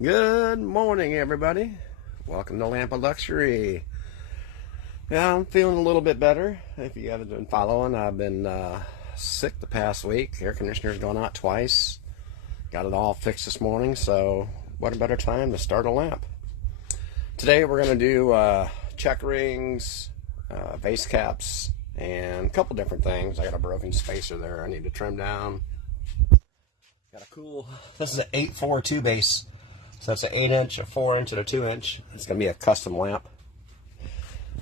Good morning, everybody. Welcome to Lamp of Luxury. Yeah, I'm feeling a little bit better. If you haven't been following, I've been sick the past week. Air conditioner's gone out twice. Got it all fixed this morning, so what a better time to start a lamp. Today we're going to do check rings, vase caps, and a couple different things. I got a broken spacer there I need to trim down. Got a cool, this is an 842 base. So that's an 8-inch, a 4-inch, and a 2-inch. It's going to be a custom lamp.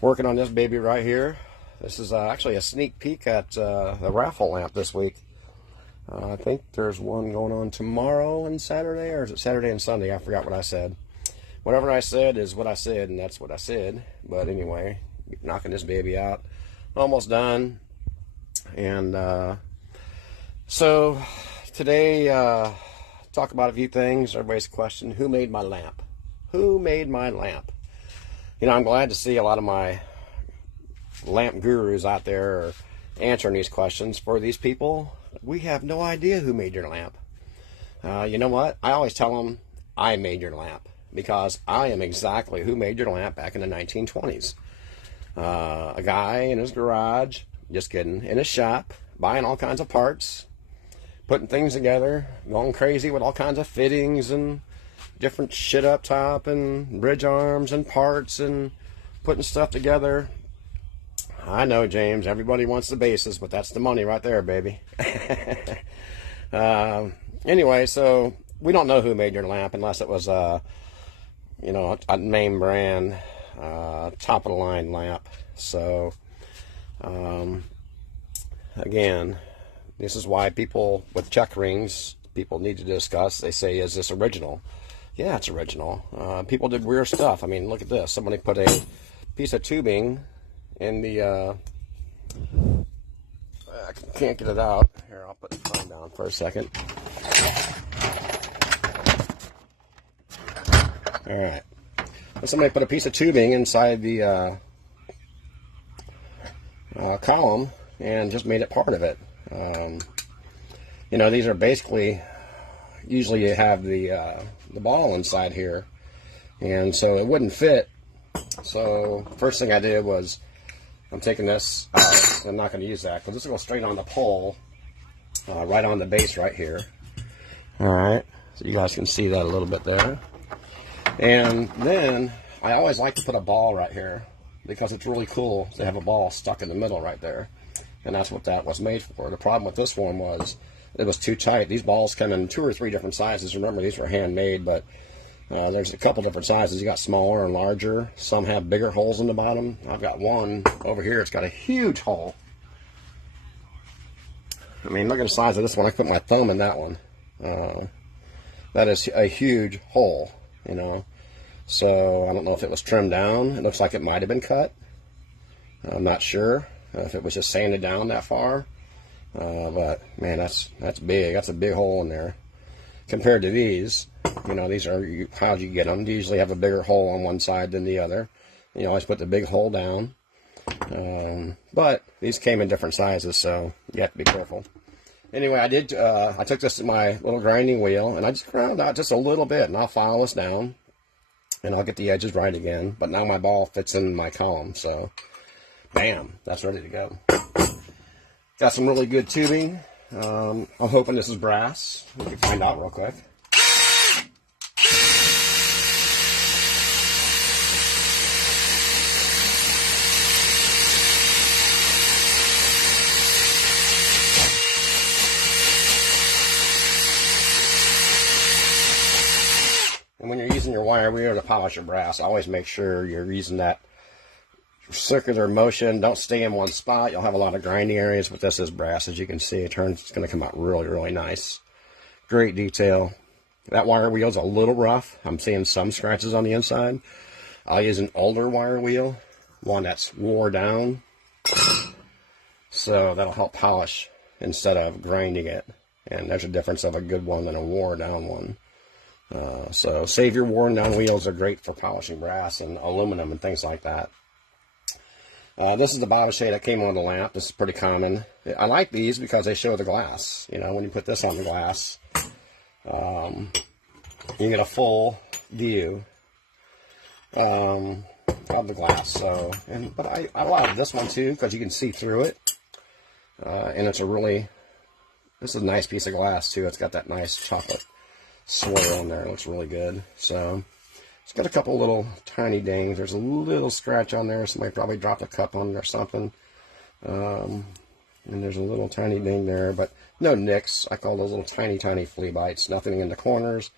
Working on this baby right here. This is actually a sneak peek at the raffle lamp this week. I think there's one going on tomorrow and Saturday, or is it Saturday and Sunday? I forgot what I said. Whatever I said is what I said, and that's what I said. But anyway, knocking this baby out. Almost done. And so today... talk about a few things. Everybody's question, who made my lamp? Who made my lamp? You know, I'm glad to see a lot of my lamp gurus out there are answering these questions. For these people, we have no idea who made your lamp. You know what? I always tell them, I made your lamp, because I am exactly who made your lamp back in the 1920s. A guy in his garage, just kidding, in his shop, buying all kinds of parts, putting things together, going crazy with all kinds of fittings and different shit up top and bridge arms and parts and putting stuff together. I know, James, everybody wants the bases, but that's the money right there, baby. Anyway, so we don't know who made your lamp unless it was you know, a name brand, top of the line lamp. So again, this is why people with check rings, people need to discuss. They say, is this original? Yeah, it's original. People did weird stuff. I mean, look at this. Somebody put a piece of tubing in the... I can't get it out. Here, I'll put the phone down for a second. All right. Somebody put a piece of tubing inside the column and just made it part of it. You know, these are basically, usually you have the ball inside here, and so it wouldn't fit. So first thing I did was, I'm taking this out. I'm not going to use that because this will go straight on the pole, right on the base right here. All right, so you guys can see that a little bit there. And then I always like to put a ball right here because it's really cool to have a ball stuck in the middle right there. And that's what that was made for. The problem with this one was it was too tight. These balls come in 2 or 3 different sizes. Remember, these were handmade, but there's a couple different sizes. You got smaller and larger. Some have bigger holes in the bottom. I've got one over here. It's got a huge hole. I mean, look at the size of this one. I put my thumb in that one. That is a huge hole, you know. So I don't know if it was trimmed down. It looks like it might have been cut. I'm not sure if it was just sanded down that far, but man, that's big. That's a big hole in there compared to these. You know, these are, how'd you get them? They usually have a bigger hole on one side than the other. You always put the big hole down, but these came in different sizes, so you have to be careful. Anyway, I took this to my little grinding wheel and I just ground out just a little bit, and I'll file this down and I'll get the edges right again. But now my ball fits in my column, so bam, that's ready to go. Got some really good tubing. I'm hoping this is brass. We can find out real quick. And when you're using your wire wheel to polish your brass, always make sure you're using that circular motion. Don't stay in one spot. You'll have a lot of grinding areas, but this is brass. As you can see, it's going to come out really, really nice. Great detail. That wire wheel is a little rough. I'm seeing some scratches on the inside. I'll use an older wire wheel, one that's wore down, so that'll help polish instead of grinding it. And there's a difference of a good one and a wore down one. So save your worn down wheels. They're great for polishing brass and aluminum and things like that. This is the bottle shade that came on the lamp. This is pretty common. I like these because they show the glass. You know, when you put this on the glass, you get a full view of the glass. So, but I love this one too because you can see through it, and it's this is a nice piece of glass too. It's got that nice chocolate swirl on there. It looks really good. So it's got a couple little tiny dings. There's a little scratch on there. Somebody probably dropped a cup on it or something. And there's a little tiny ding there, but no nicks. I call those little tiny flea bites. Nothing in the corners.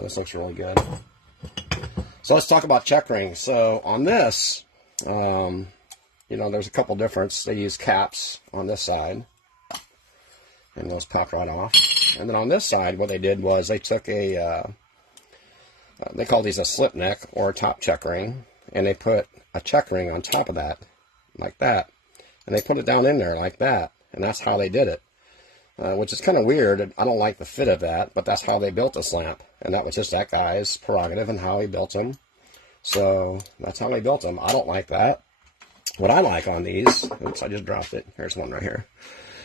This looks really good. So let's talk about check rings. So on this, there's a couple difference. They use caps on this side, and those popped right off. And then on this side, what they did was they took they call these a slip neck or a top check ring, and they put a check ring on top of that, like that, and they put it down in there like that, and that's how they did it. Which is kind of weird. I don't like the fit of that, but that's how they built this lamp. And that was just that guy's prerogative and how he built them. So that's how they built them. I don't like that. What I like on these, oops, I just dropped it. There's one right here.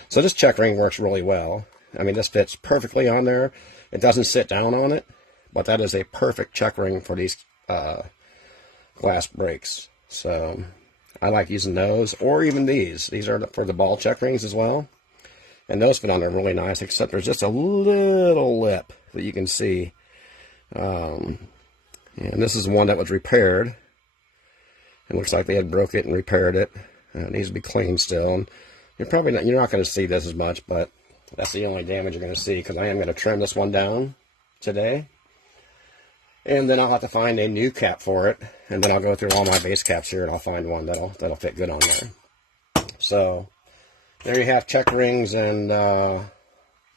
So this check ring works really well. I mean, this fits perfectly on there. It doesn't sit down on it, but that is a perfect check ring for these glass breaks. So I like using those, or even these. These are for the ball check rings as well. And those fit on there really nice, except there's just a little lip that you can see. And this is one that was repaired. It looks like they had broke it and repaired it. It needs to be cleaned still. And you're not going to see this as much, but that's the only damage you're going to see, because I am going to trim this one down today. And then I'll have to find a new cap for it. And then I'll go through all my base caps here, and I'll find one that'll fit good on there. So there you have check rings and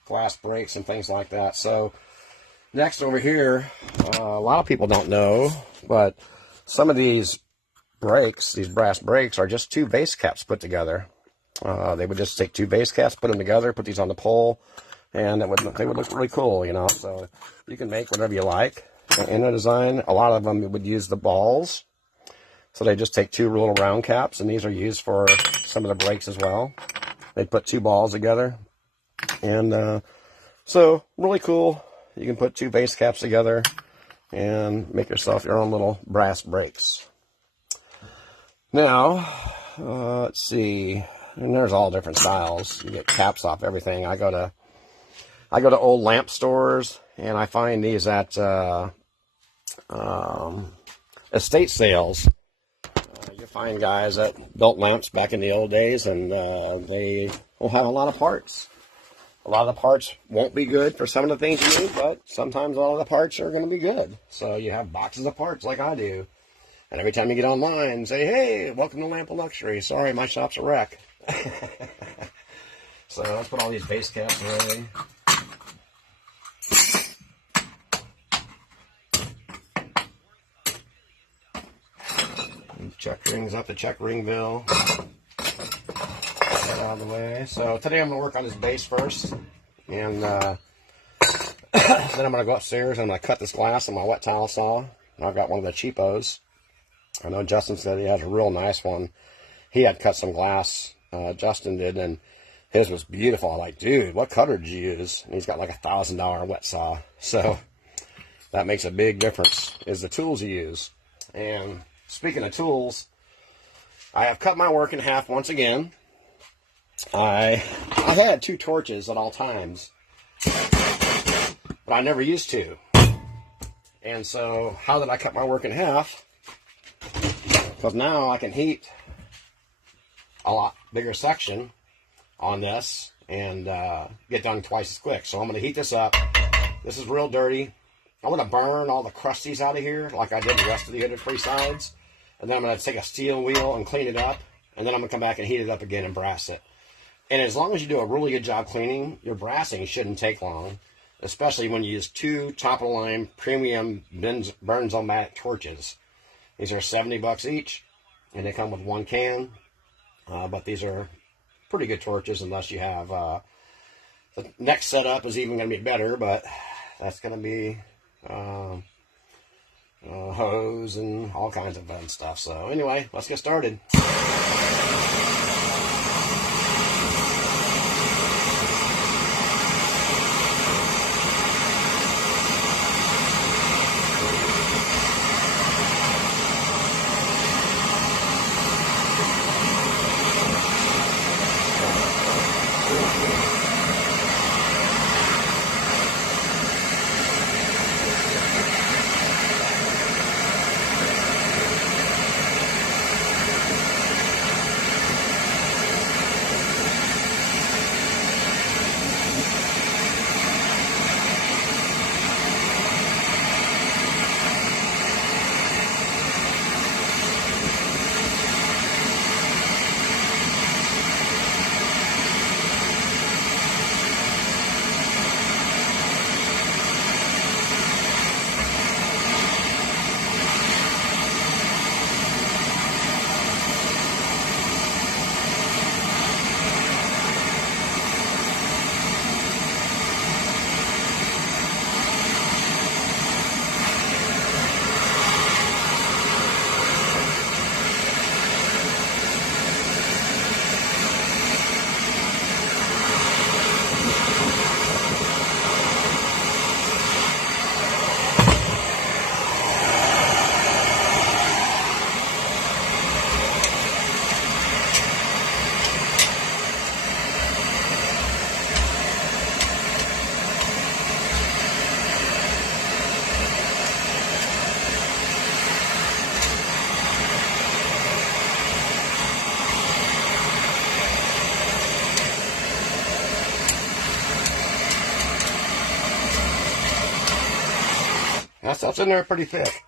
glass breaks and things like that. So next over here, a lot of people don't know, but some of these breaks, these brass breaks, are just two base caps put together. They would just take two base caps, put them together, put these on the pole, and they would look really cool, So you can make whatever you like in the design. A lot of them would use the balls. So they just take two little round caps, and these are used for some of the breaks as well. They put two balls together, and so really cool. You can put two base caps together and make yourself your own little brass breaks. Now, let's see, and there's all different styles. You get caps off everything. I go to old lamp stores, and I find these at estate sales. You find guys that built lamps back in the old days, and they will have a lot of parts. A lot of the parts won't be good for some of the things you need, but sometimes all of the parts are going to be good. So you have boxes of parts like I do. And every time you get online and say, hey, welcome to Lamp of Luxury. Sorry, my shop's a wreck. So let's put all these base caps away. Check rings up the check ring bill. Get out of the way. So today I'm going to work on this base first, and then I'm going to go upstairs and I'm going to cut this glass on my wet tile saw. I've got one of the cheapos. I know Justin said he has a real nice one. He had cut some glass, Justin did, and his was beautiful. I'm like, dude, what cutter did you use? And he's got like $1,000 wet saw. So that makes a big difference, is the tools you use. And speaking of tools, I have cut my work in half once again. I had two torches at all times, but I never used to. And so how did I cut my work in half? Because now I can heat a lot bigger section on this and get done twice as quick. So I'm going to heat this up. This is real dirty. I'm going to burn all the crusties out of here like I did the rest of the other three sides. And then I'm going to take a steel wheel and clean it up. And then I'm going to come back and heat it up again and brass it. And as long as you do a really good job cleaning, your brassing shouldn't take long. Especially when you use two top-of-the-line premium Burns-O-Matic torches. These are $70 each. And they come with one can. But these are pretty good torches unless you have... the next setup is even going to be better, but that's going to be... hose and all kinds of fun stuff. So anyway, let's get started. That stuff's in there pretty thick.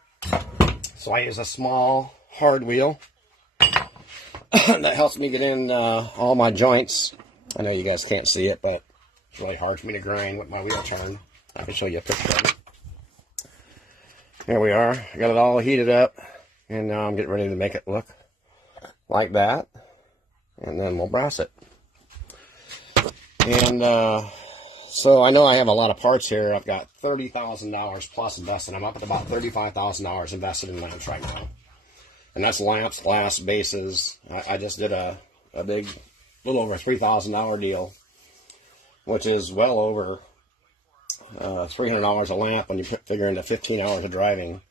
So I use a small hard wheel that helps me get in all my joints. I know you guys can't see it, but it's really hard for me to grind with my wheel turn. I can show you a picture of it. Here we are. I got it all heated up, and now I'm getting ready to make it look like that, and then we'll brass it. And so I know I have a lot of parts here. I've got $30,000 plus invested. I'm up at about $35,000 invested in lamps right now. And that's lamps, glass, bases. I just did a big, little over $3,000 deal, which is well over $300 a lamp when you figure into 15 hours of driving.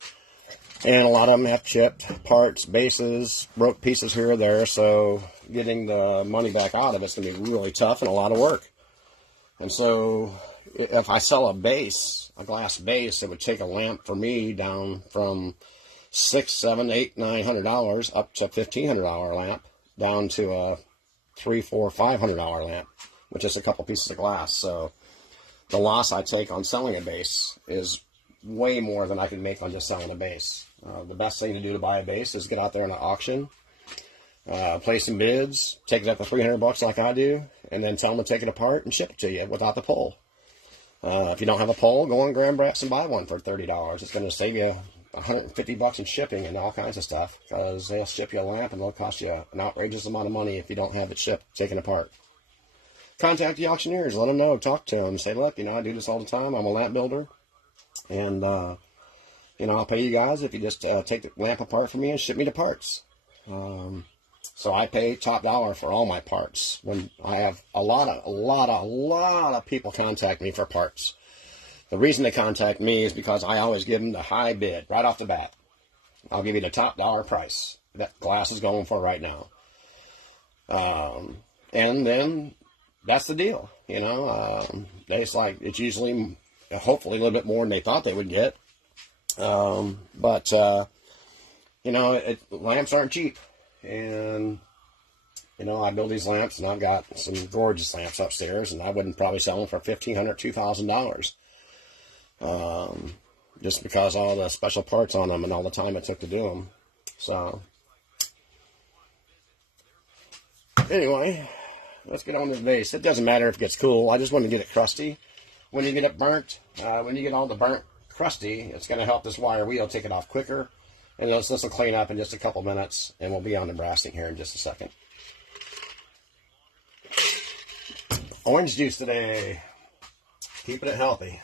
And a lot of them have chipped parts, bases, broke pieces here or there, so getting the money back out of it's going to be really tough and a lot of work. And so if I sell a base, a glass base, it would take a lamp for me down from $600, $700, $800, $900 up to $1,500 lamp, down to a $300, $400, $500 lamp, which is a couple pieces of glass. So the loss I take on selling a base is way more than I can make on just selling a base. The best thing to do to buy a base is get out there in an auction, place some bids, take it up to $300 like I do, and then tell them to take it apart and ship it to you without the pole. If you don't have a pole, go on Grand Brass and buy one for $30. It's going to save you $150 in shipping and all kinds of stuff, because they'll ship you a lamp and they'll cost you an outrageous amount of money if you don't have it shipped, taken apart. Contact the auctioneers, let them know, talk to them, say, look, I do this all the time. I'm a lamp builder, and I'll pay you guys if you just take the lamp apart for me and ship me the parts. So I pay top dollar for all my parts. When I have a lot of people contact me for parts. The reason they contact me is because I always give them the high bid right off the bat. I'll give you the top dollar price that glass is going for right now. And then that's the deal. It's usually, hopefully, a little bit more than they thought they would get. Lamps aren't cheap. And, I build these lamps, and I've got some gorgeous lamps upstairs, and I wouldn't probably sell them for $1,500, $2,000. Just because all the special parts on them and all the time it took to do them. So, anyway, let's get on to the base. It doesn't matter if it gets cool. I just want to get it crusty. When you get it burnt, when you get all the burnt crusty, it's going to help this wire wheel take it off quicker. And this will clean up in just a couple minutes, and we'll be on the brassing here in just a second. Orange juice today. Keeping it healthy.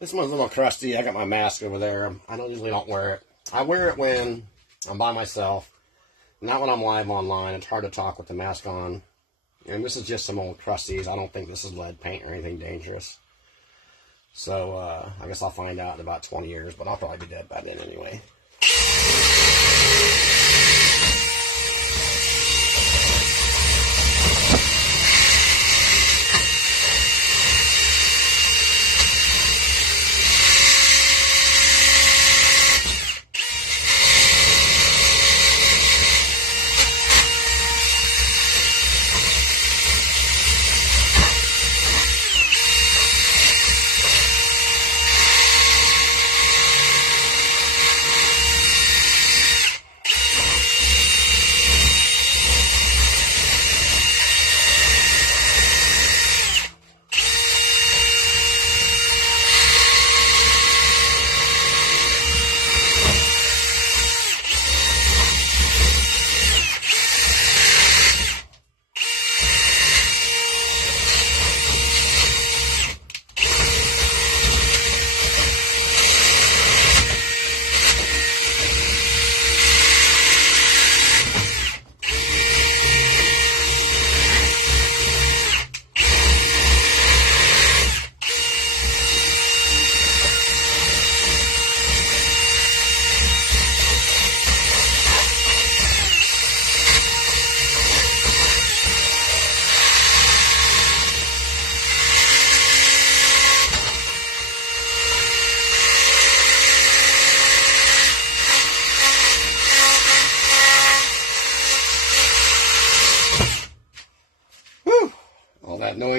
This one's a little crusty. I got my mask over there. I usually don't wear it. I wear it when I'm by myself, not when I'm live online. It's hard to talk with the mask on. And this is just some old crusties. I don't think this is lead paint or anything dangerous. So I guess I'll find out in about 20 years, but I'll probably be dead by then anyway.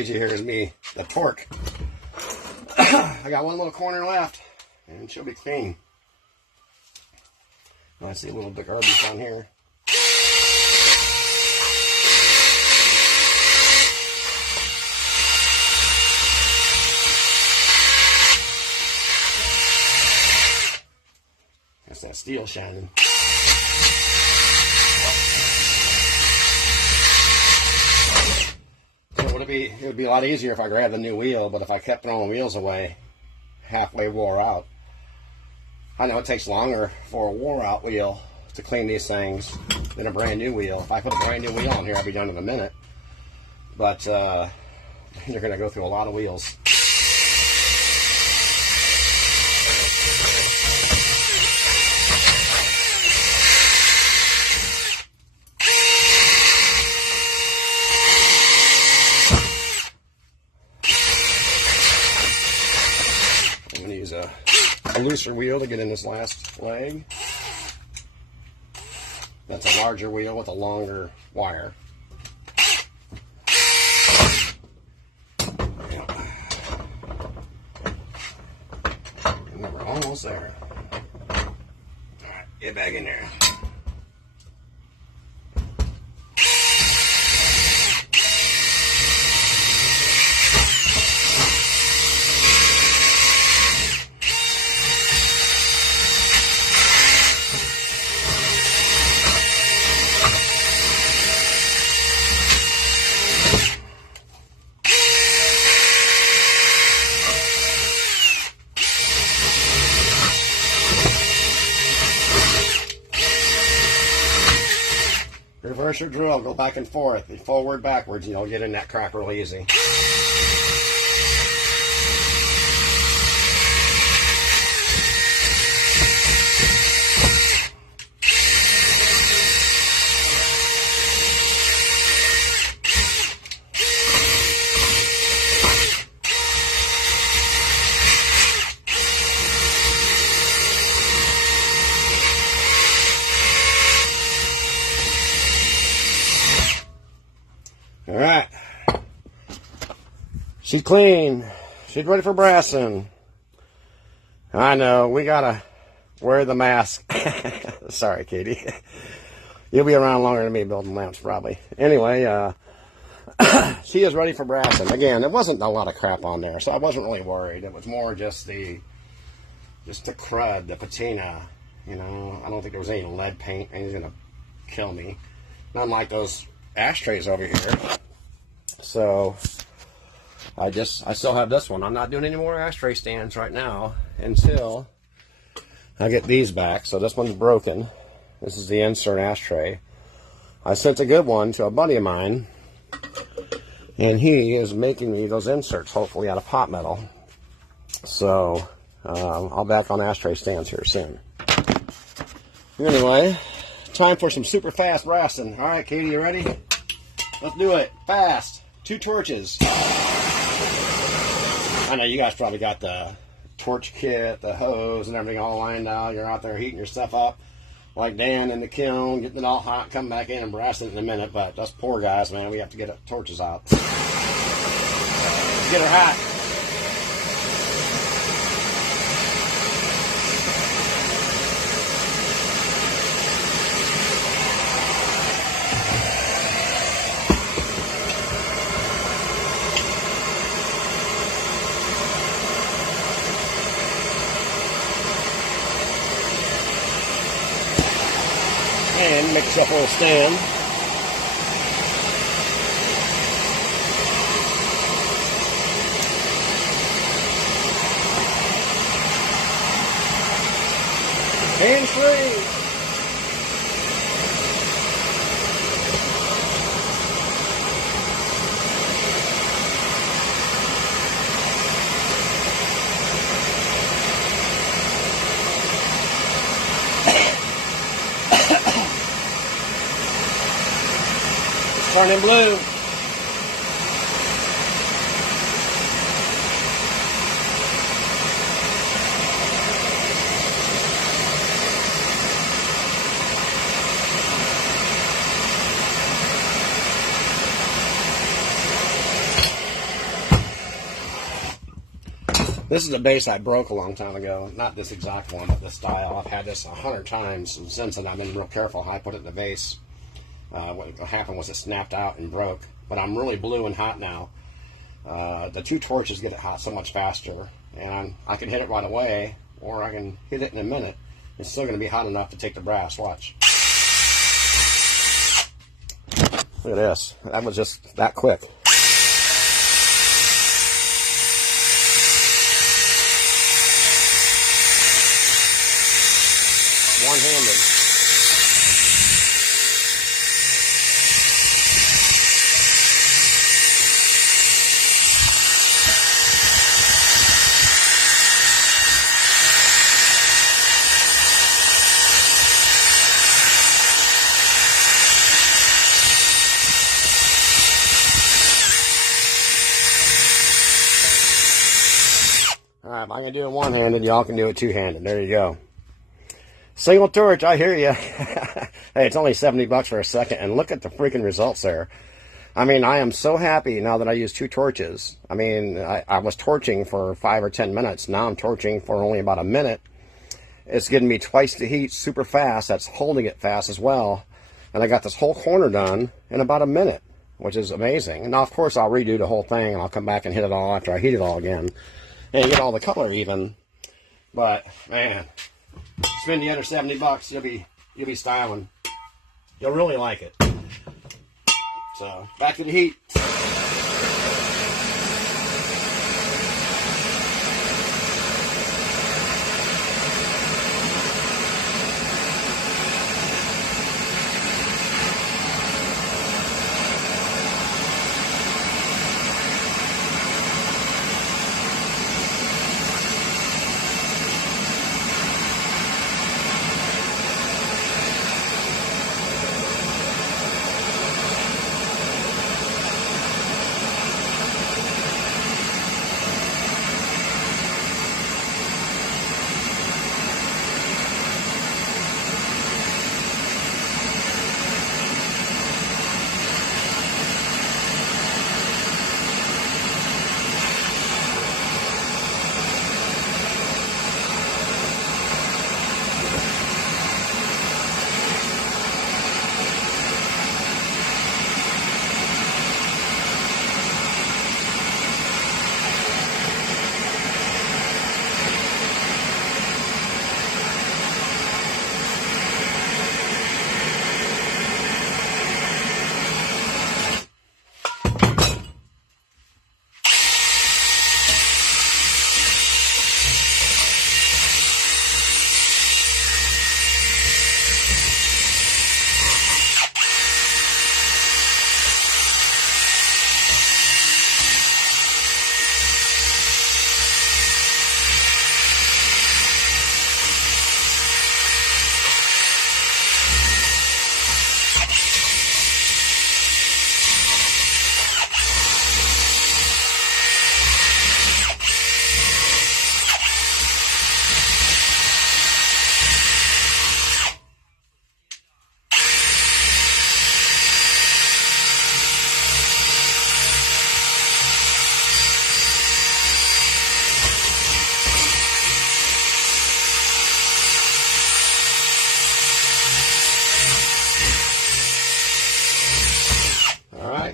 shows you here is the torque. I got one little corner left, and she'll be clean. I see a little bit garbage on here. That's that steel shining. It would be a lot easier if I grabbed the new wheel, but if I kept throwing wheels away, halfway wore out. I know it takes longer for a wore out wheel to clean these things than a brand new wheel. If I put a brand new wheel on here, I'd be done in a minute. But you're going to go through a lot of wheels. I'm going to use a looser wheel to get in this last leg. That's a larger wheel with a longer wire. Yep. And we're almost there. All right, get back in there. Reverse your drill, go back and forth, and forward, backwards, and you'll get in that crap real easy. All right, she's clean. She's ready for brassing. I know, we gotta wear the mask. Sorry, Katie. You'll be around longer than me building lamps, probably. Anyway, she is ready for brassing. Again, there wasn't a lot of crap on there, so I wasn't really worried. It was more just the crud, the patina. You know, I don't think there was any lead paint. Anything's gonna kill me. Not like those ashtrays over here. So I still have this one. I'm not doing any more ashtray stands right now until I get these back. So this one's broken. This is the insert ashtray. I sent a good one to a buddy of mine, and he is making me those inserts, hopefully out of pot metal. So I'll back on ashtray stands here soon. Anyway, time for some super fast brassing. All right, Katie, you ready? Let's do it. Fast. 2 torches. I know you guys probably got the torch kit, the hose, and everything all lined out. You're out there heating your stuff up like Dan in the kiln, getting it all hot, come back in and brass it in a minute. But us poor guys, man, we have to get the torches out. Let's get her hot. And mix up a little stand. Hands free. Turning blue. This is a base I broke a long time ago. Not this exact one, but this style. I've had this 100 times, and since then I've been real careful how I put it in the vase. What happened was it snapped out and broke. But I'm really blue and hot now. The 2 torches get it hot so much faster, and I can hit it right away, or I can hit it in a minute. It's still going to be hot enough to take the brass. Watch. Look at this. That was just that quick. One-handed. Alright, if I can do it one-handed, y'all can do it two-handed. There you go. Single torch, I hear you. Hey, it's only $70 for a second, and look at the freaking results there. I mean, I am so happy now that I use 2 torches. I mean, I was torching for 5 or 10 minutes. Now I'm torching for only about a minute. It's getting me twice the heat super fast. That's holding it fast as well. And I got this whole corner done in about a minute, which is amazing. Now, of course, I'll redo the whole thing, and I'll come back and hit it all after I heat it all again. And get all the color even. But, man, spend the other $70, you'll be styling. You'll really like it. So, back to the heat.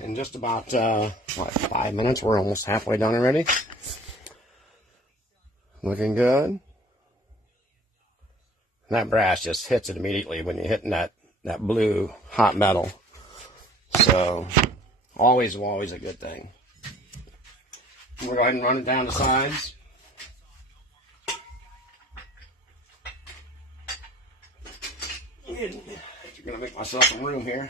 In just about, 5 minutes. We're almost halfway done already. Looking good. That brass just hits it immediately when you're hitting that blue hot metal. So, always a good thing. We'll go ahead and run it down the sides. I'm going to make myself some room here.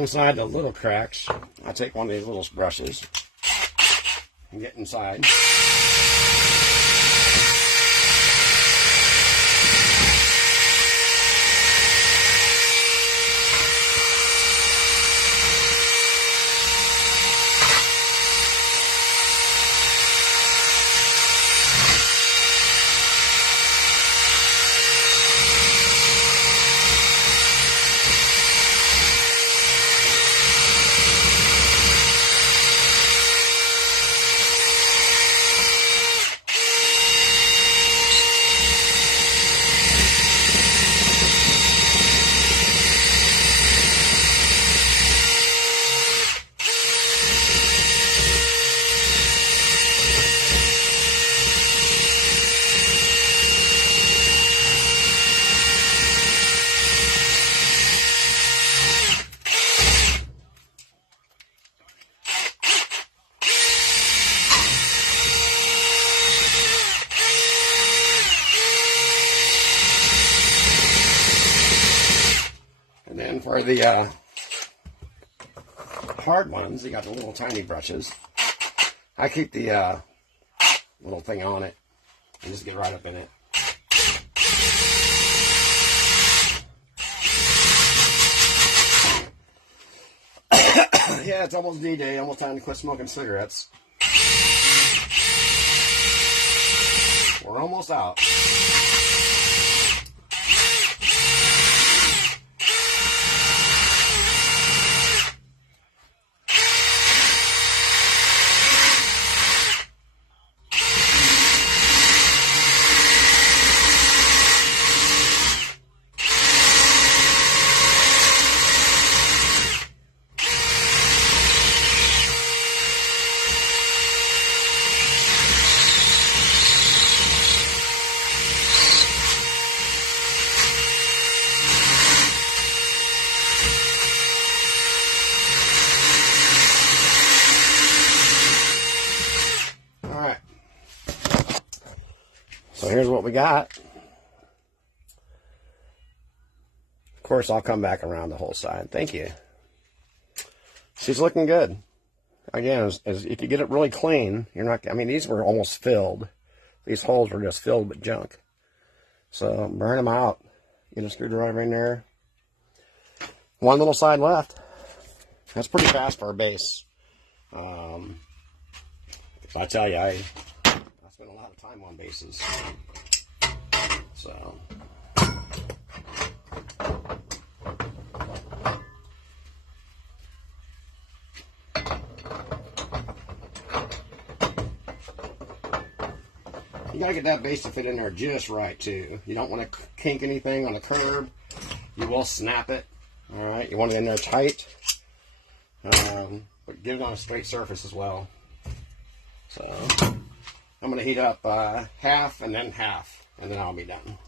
inside the little cracks, I take one of these little brushes and get inside. And for the hard ones, you got the little tiny brushes. I keep the little thing on it and just get right up in it. Yeah, it's almost D-Day, almost time to quit smoking cigarettes. We're almost out. So here's what we got. Of course, I'll come back around the whole side. Thank you. She's looking good. Again, if you get it really clean, you're not, I mean, these were almost filled. These holes were just filled with junk. So burn them out. Get a screwdriver in there. One little side left. That's pretty fast for a base. I tell you, I spend a lot of time on bases. So you gotta get that base to fit in there just right too. You don't want to kink anything on the curb. You will snap it. All right, you want it in there tight, but get it on a straight surface as well. So I'm going to heat up half and then half, and then I'll be done.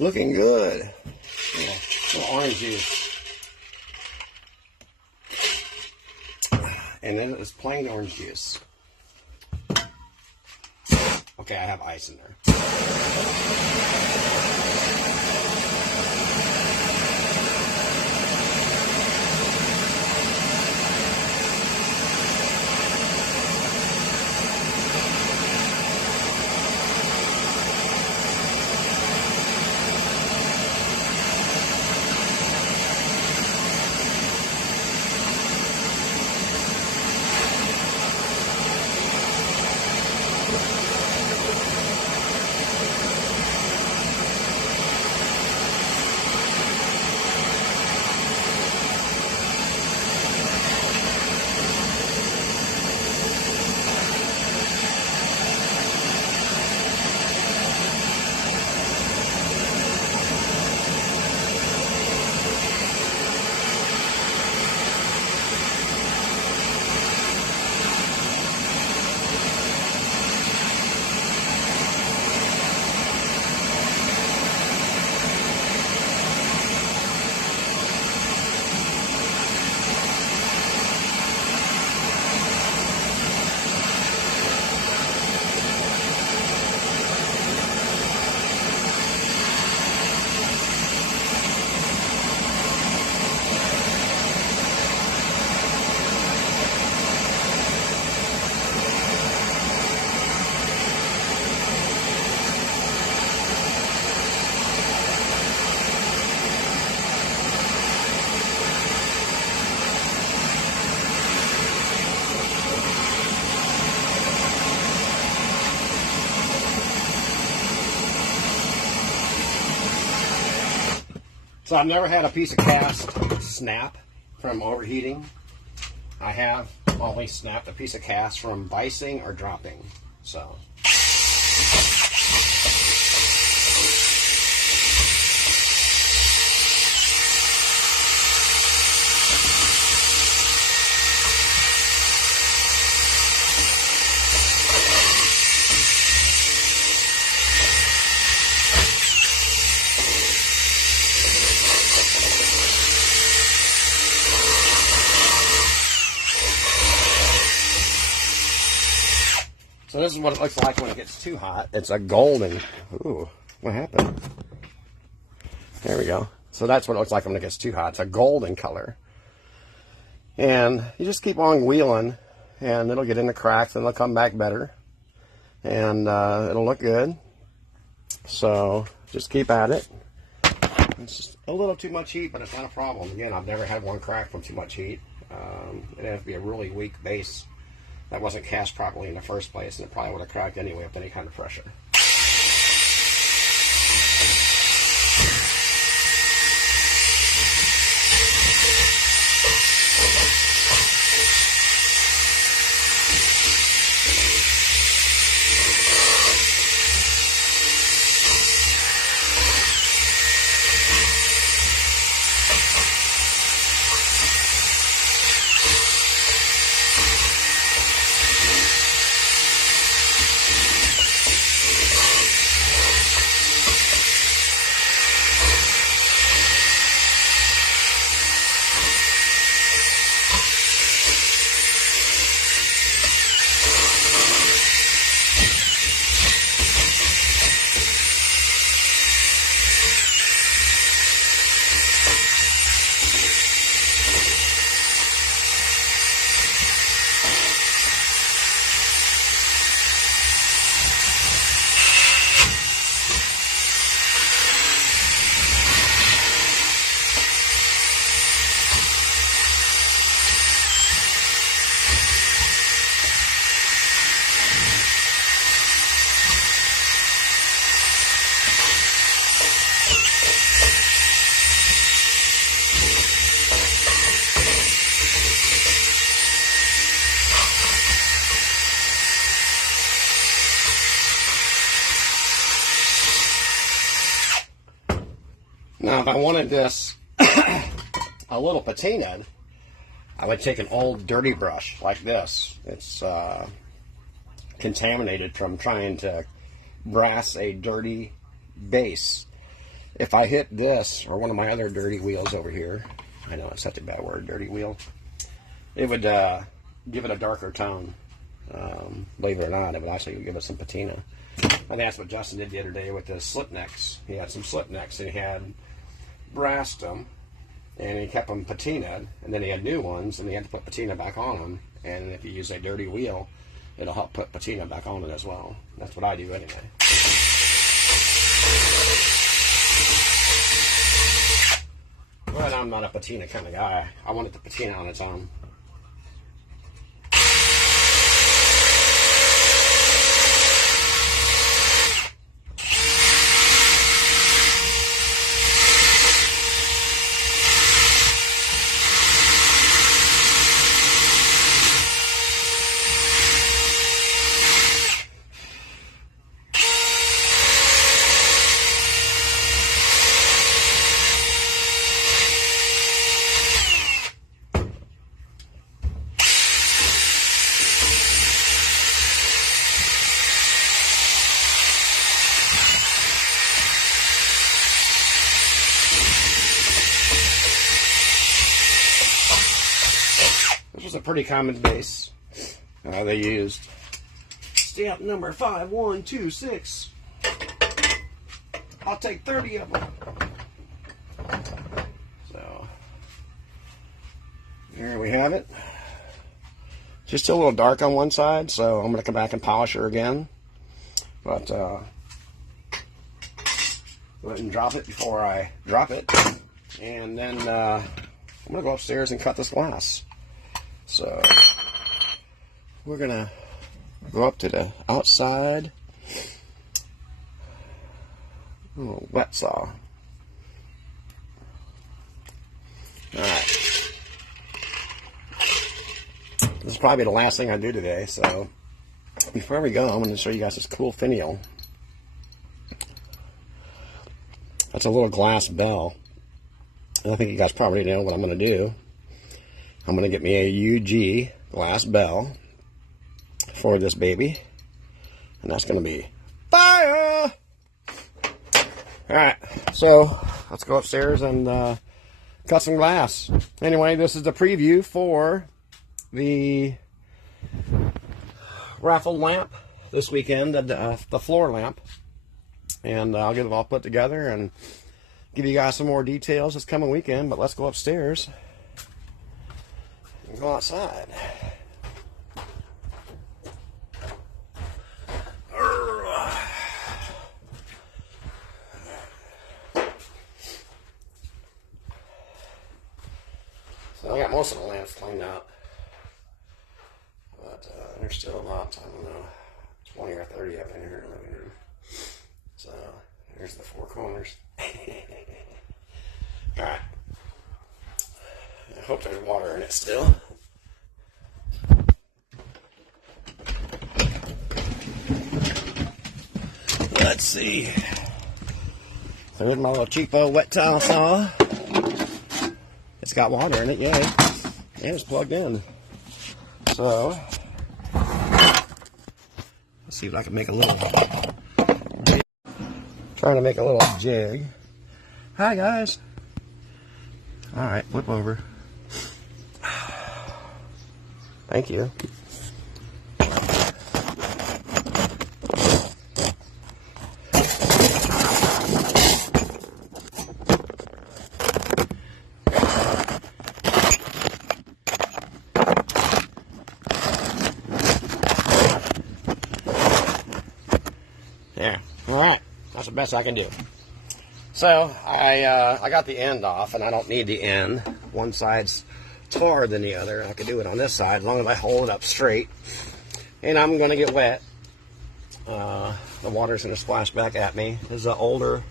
Looking good. Yeah, little orange juice. And then it's plain orange juice. Okay, I have ice in there. So I've never had a piece of cast snap from overheating. I have only snapped a piece of cast from vicing or dropping. So. So this is what it looks like when it gets too hot. It's a golden, ooh, what happened? There we go. So that's what it looks like when it gets too hot. It's a golden color. And you just keep on wheeling and it'll get in the cracks and it'll come back better. And it'll look good. So just keep at it. It's just a little too much heat, but it's not a problem. Again, I've never had one crack from too much heat. It has to be a really weak base that wasn't cast properly in the first place, and it probably would have cracked anyway with any kind of pressure. Now, if I wanted this a little patinaed, I would take an old dirty brush like this. It's contaminated from trying to brass a dirty base. if I hit this or one of my other dirty wheels over here, I know it's such a bad word, dirty wheel, it would give it a darker tone. Believe it or not, it would actually give it some patina. I think that's what Justin did the other day with his slip necks. He had some slip necks and he had brassed them and he kept them patinaed, and then he had new ones and he had to put patina back on them. And if you use a dirty wheel, it'll help put patina back on it as well. That's what I do anyway. But I'm not a patina kind of guy. I want it to patina on its own. This was a pretty common base. They used stamp number 5126. I'll take 30 of them. So, there we have it. Just a little dark on one side, so I'm going to come back and polish her again. But, go ahead and drop it before I drop it. And then, I'm going to go upstairs and cut this glass. So, we're going to go up to the outside. Oh, wet saw. Alright. This is probably the last thing I do today, so before we go, I'm going to show you guys this cool finial. That's a little glass bell. And I think you guys probably know what I'm going to do. I'm going to get me a UG glass bell for this baby. And that's going to be fire! Alright, so let's go upstairs and cut some glass. Anyway, this is the preview for the raffle lamp this weekend, the floor lamp. And I'll get it all put together and give you guys some more details this coming weekend. But let's go upstairs and go outside. So I got most of the lamps cleaned out, but there's still a lot, I don't know, 20 or 30 up in here in the living room. So there's the four corners. Alright, I hope there's water in it still. Let's see. So here's my little cheapo wet towel saw. It's got water in it, yay. And it's plugged in. So, let's see if I can make a little jig. Trying to make a little jig. Hi, guys. Alright, flip over. Thank you. There. Alright. That's the best I can do. So, I got the end off, and I don't need the end. One side's taller than the other. I can do it on this side as long as I hold it up straight. And I'm going to get wet. The water's going to splash back at me. This is an older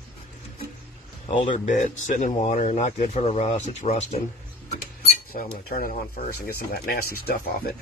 bit sitting in water. Not good for the rust. It's rusting. So I'm going to turn it on first and get some of that nasty stuff off it.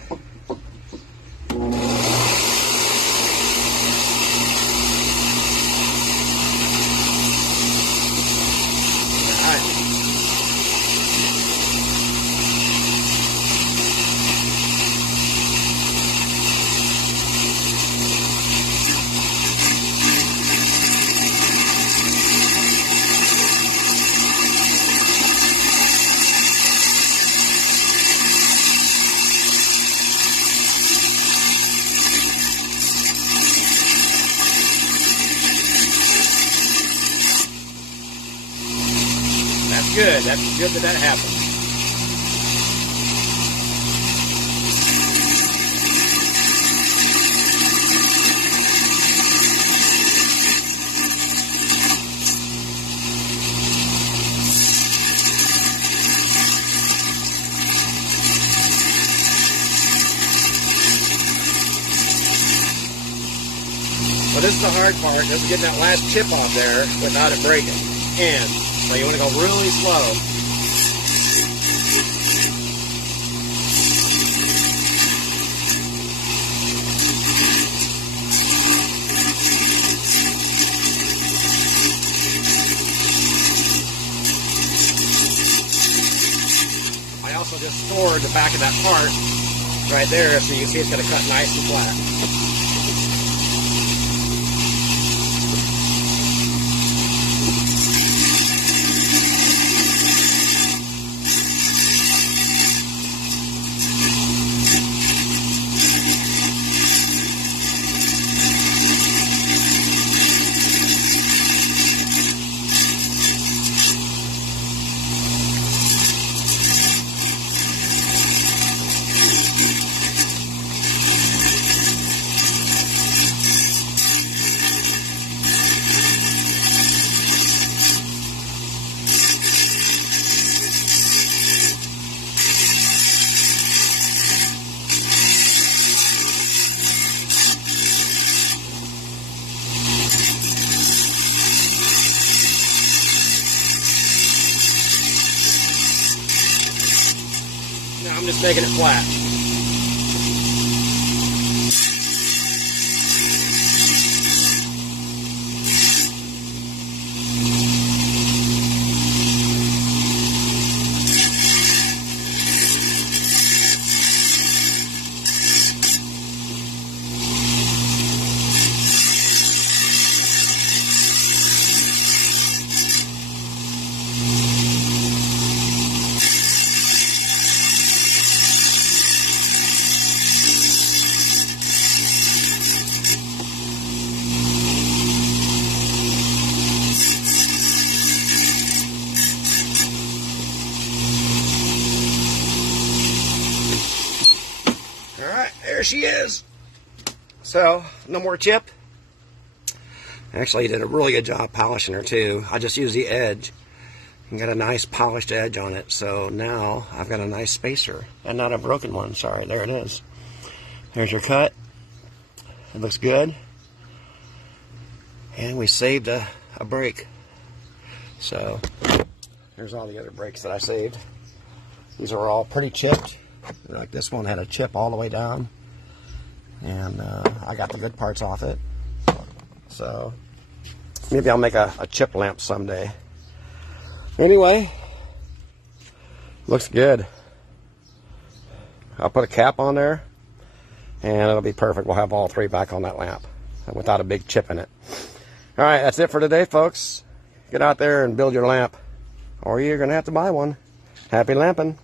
good. That's good that happened. Well, this is the hard part. This is getting that last chip off there without it breaking. And so you want to go really slow. I also just scored the back of that part right there, so you can see it's going to cut nice and flat. I'm just making it flat. There she is. So, no more chip. Actually, he did a really good job polishing her too. I just used the edge and got a nice polished edge on it. So now I've got a nice spacer and not a broken one. Sorry, there it is. There's your cut. It looks good. And we saved a break. So here's all the other breaks that I saved. These are all pretty chipped. Like this one had a chip all the way down. And I got the good parts off it. So maybe I'll make a chip lamp someday. Anyway, looks good. I'll put a cap on there and it'll be perfect. We'll have all three back on that lamp without a big chip in it. All right, that's it for today, folks. Get out there and build your lamp, or you're going to have to buy one. Happy lamping.